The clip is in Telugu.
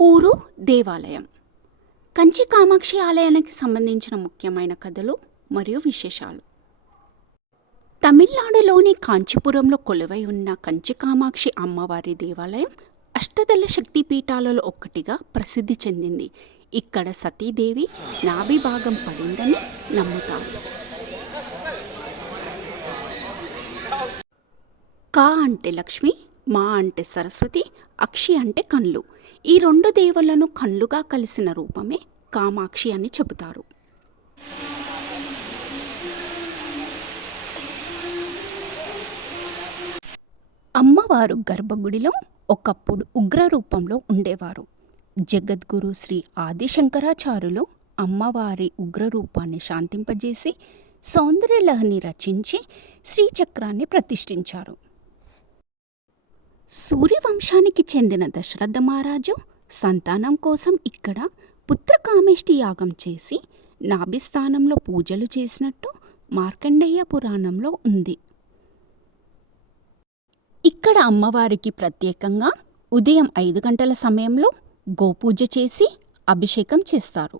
ఊరు దేవాలయం. కంచి కామాక్షి ఆలయానికి సంబంధించిన ముఖ్యమైన కథలు మరియు విశేషాలు. తమిళనాడులోని కాంచీపురంలో కొలువై ఉన్న కంచి కామాక్షి అమ్మవారి దేవాలయం అష్టదళ శక్తి పీఠాలలో ఒక్కటిగా ప్రసిద్ధి చెందింది. ఇక్కడ సతీదేవి నాభి భాగం పడిందని నమ్ముతారు. కా అంటే లక్ష్మి, మా అంటే సరస్వతి, అక్షి అంటే కన్లు. ఈ రెండు దేవుళ్లను కన్లుగా కలిసిన రూపమే కామాక్షి అని చెబుతారు. అమ్మవారు గర్భగుడిలో ఒకప్పుడు ఉగ్ర రూపంలో ఉండేవారు. జగద్గురు శ్రీ ఆదిశంకరాచార్యులు అమ్మవారి ఉగ్రరూపాన్ని శాంతింపజేసి సౌందర్యలహరిని రచించి శ్రీచక్రాన్ని ప్రతిష్ఠించారు. సూర్యవంశానికి చెందిన దశరథ మహారాజు సంతానం కోసం ఇక్కడ పుత్రకామేష్టి యాగం చేసి నాభిస్థానంలో పూజలు చేసినట్టు మార్కండేయ పురాణంలో ఉంది. ఇక్కడ అమ్మవారికి ప్రత్యేకంగా ఉదయం 5 గంటల సమయంలో గోపూజ చేసి అభిషేకం చేస్తారు.